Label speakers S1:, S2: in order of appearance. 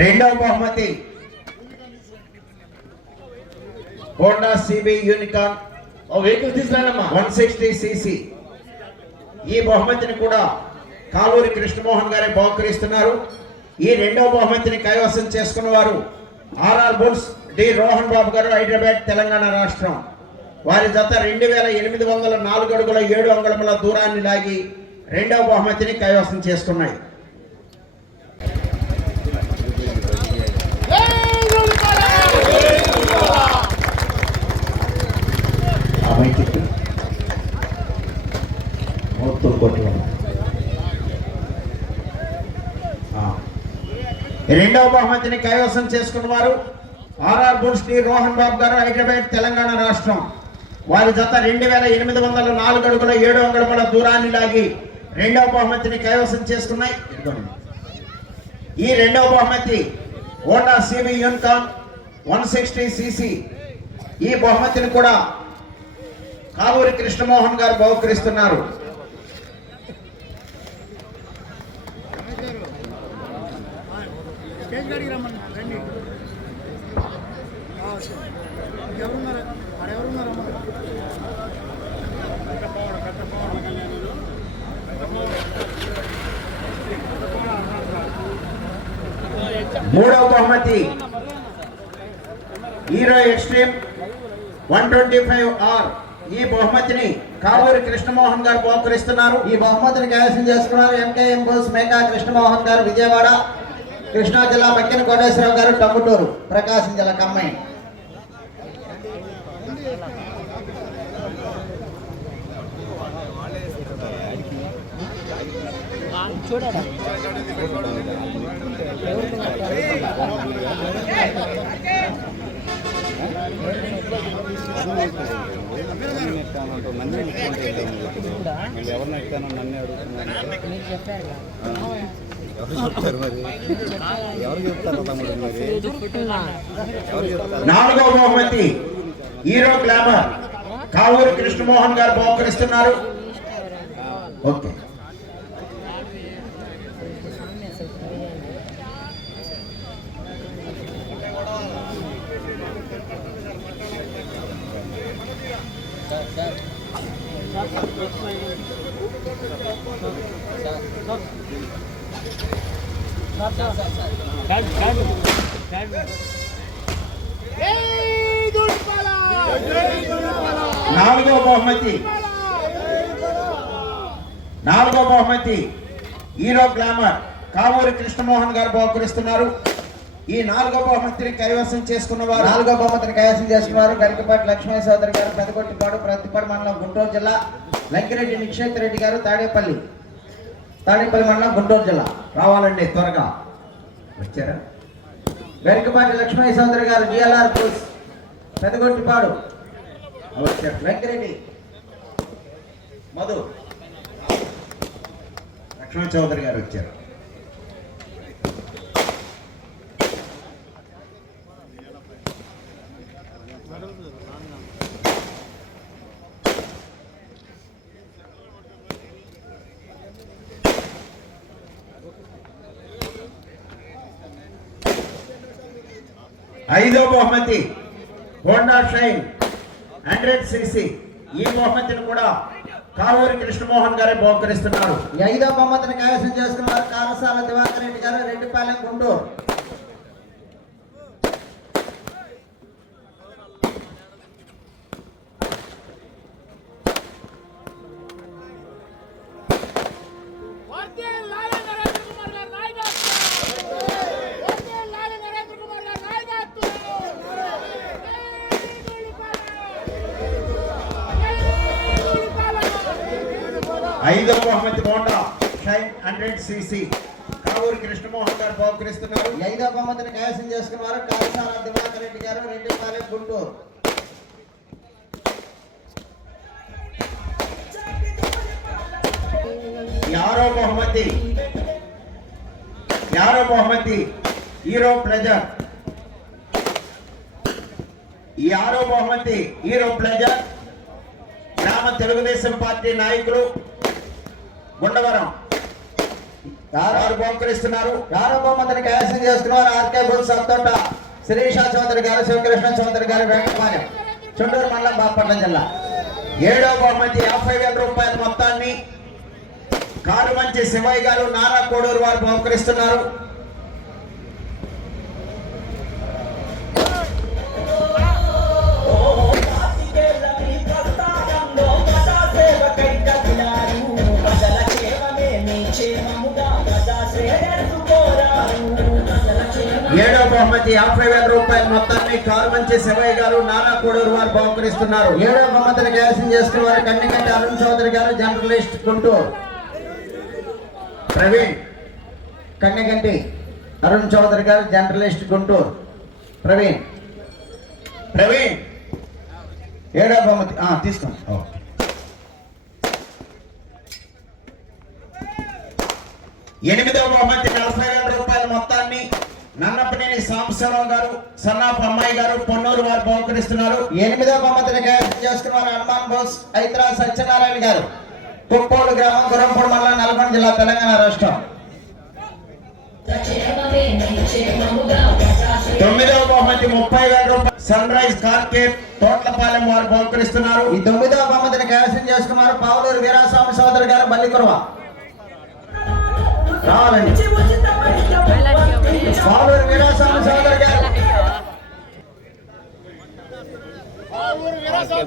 S1: రెండవ బహుమతి. Honda CB Unicorn
S2: ఓ వెహికల్ తీసుకురానమ్మా.
S1: One sixty CC. ఈ బహుమతిని కూడా కాలూరి కృష్ణమోహన్ గారే బహుకరిస్తున్నారు. ఈ రెండవ బహుమతిని కైవసం చేసుకున్న వారు RR Bulls D Rohan Babu garu Hyderabad Telangana రాష్ట్రం. వారి జత రెండు వేల ఎనిమిది వందల నాలుగు అడుగుల ఏడు అంగుళముల దూరాన్ని లాగి రెండవ బహుమతిని కైవసం చేసుకున్నాయి. ఆ மூத்தூர் கோட்டை రెండవ బహుమతిని కైవసం చేసుకున్న వారు ఆర్ఆర్ బుల్స్ శ్రీ రోహన్ బాబు గారు హైదరాబాద్ తెలంగాణ రాష్ట్రం. వారి జత రెండు వేల ఎనిమిది వందల నాలుగు అడుగుల ఏడు అంగుళముల దూరాన్ని లాగి రెండవ బహుమతిని కైవసం చేసుకున్నాయి. ఈ రెండవ బహుమతి Honda CB Unicorn one sixty CC. ఈ బహుమతిని కూడా కావూరి కృష్ణమోహన్ గారు బహుకరిస్తున్నారు. మూడవ బహుమతి. Hero Xtreme one twenty five R. ఈ బహుమతిని కావూరి కృష్ణమోహన్ గారు బహుకరిస్తున్నారు.
S3: ఈ బహుమతిని కైవసం చేసుకున్నారు ఎంకేఎం బోస్ మేకా కృష్ణమోహన్ గారు విజయవాడ కృష్ణా జిల్లా మక్కిన కోటేశ్వరరావు గారు టంగుటూరు ప్రకాశం జిల్లా కమ్మాయి
S4: ఎవరిని ఎక్కానో నన్ను అడుగుతున్నాను. ఎవరు చెప్తారు మరి? ఎవరు చెప్తారు తమ్ముడు మరి? ఎవరు చెప్తారు?
S1: నాలుగవ బహుమతి హీరో గ్లామర్ కావూరు కృష్ణమోహన్ గారు బహుకరిస్తున్నారు. ఓకే. నాలుగో బహుమతి. నాలుగో బహుమతి. హీరో గ్లామర్ కావూరి కృష్ణమోహన్ గారు బహుకరిస్తున్నారు. ఈ నాలుగో బహుమతిని కైవసం చేసుకున్న వారు
S3: నాలుగో బహుమతిని కైవసం చేసుకున్నారు గరికపాటి లక్ష్మీ సోదరి గారు పెదగొట్టిపాడు ప్రతిపాడు మండలం గుంటూరు జిల్లా లంకిరెడ్డి నిక్షేత్ రెడ్డి గారు తాడేపల్లి తాడేపల్లి మండలం గుంటూరు జిల్లా.
S1: రావాలండి త్వరగా. వచ్చారా?
S3: గరికపాటి లక్ష్మీ సోదరి గారు జిఎల్ఆర్ పోస్ పెదగొట్టిపాడు.
S1: వచ్చారు.
S3: వెంకరెడ్డి
S1: మధు. లక్ష్మీ చౌదరి గారు వచ్చారు. ఐదో బహుమతి హోండా షైన్ హండ్రెడ్ సిసి. ఈ బహుమతిని కూడా కావూరి కృష్ణమోహన్ గారే బహుకరిస్తున్నారు.
S3: ఈ ఐదో బహుమతిని కైవసం చేసుకున్నారు కారసాల దివాకర్ రెడ్డి గారు రెడ్డిపాలెం గుంటూరు.
S1: ఐదో బహుమతి Honda Shine hundred CC. Kavuri Krishnamohan garu బహుకరిస్తున్నారు.
S3: ఈ ఐదో బహుమతిని కైవసం చేసుకున్నారు కారసాల దివాకర్ రెడ్డి గారు రెడ్డిపాలెం గుంటూరు.
S1: ఈ ఆరో బహుమతి ఆరో బహుమతి హీరో ప్లెజర్. ఆరో బహుమతి హీరో ప్లెజర్. గ్రామ తెలుగుదేశం పార్టీ నాయకులు గుండవరం. వారు బహుకరిస్తున్నారు.
S3: ఆరో బహుమతిని కైవసం చేస్తున్నారు ఆర్కే బుల్ సత్తోట శిరీష చౌదరి గారు శివకృష్ణ చౌదరి గారు వెంకటపాలెం చుండూరు మండలం బాపట్ల జిల్లా.
S1: ఏడో బహుమతి యాభై వేల రూపాయల మొత్తాన్ని కారు మంచి శివయ్య గారు నారా కోడూరు వారు బహుకరిస్తున్నారు. ఏడో బహుమతి యాభై వేల రూపాయల మొత్తాన్ని కారు మంచి శివయ్య గారు నారా కోడూరు వారు బహుకరిస్తున్నారు.
S3: ఏడో బహుమతిని కైవసం చేసుకున్నారు కన్నికంటి అరుణ్ చౌదరి గారు జర్నలిస్ట్ గుంటూరు.
S1: ప్రవీణ్
S3: కన్నికంటి అరుణ్ చౌదరి గారు జర్నలిస్ట్ గుంటూరు. ప్రవీణ్
S1: ప్రవీణ్
S3: ఏడో బహుమతి తీసుకోండి.
S1: ఎనిమిదవ బహుమతి నలభై వేల రూపాయల మొత్తాన్ని నన్నపనేని సాంబశివరావు గారు సన్నాపు అమ్మాయి గారు పొన్నూరు వారు బహుకరిస్తున్నారు.
S3: ఎనిమిదో బహుమతిని కైవసం చేసుకున్నారు హనుమాన్ బోస్ ఐత్రా సత్యనారాయణ గారు. కుప్పోలు గ్రామం గురంపూడి మండలం నల్గొండ జిల్లా తెలంగాణ రాష్ట్రం.
S1: తొమ్మిదవ బహుమతి ముప్పై వేల రూపాయలు. సన్ రైజ్ కార్కెట్ తోట్లపాలెం వారు బహుకరిస్తున్నారు.
S3: ఈ తొమ్మిదవ బహుమతిని కైవసం చేసుకున్నారు పావులూరు వీరాస్వామి సోదరు గారు బల్లికురవ. రావాలండి. పావులూరు వీరాస్వామి సోదరు గారు
S5: ఆ ఊరు వీరాస్వామి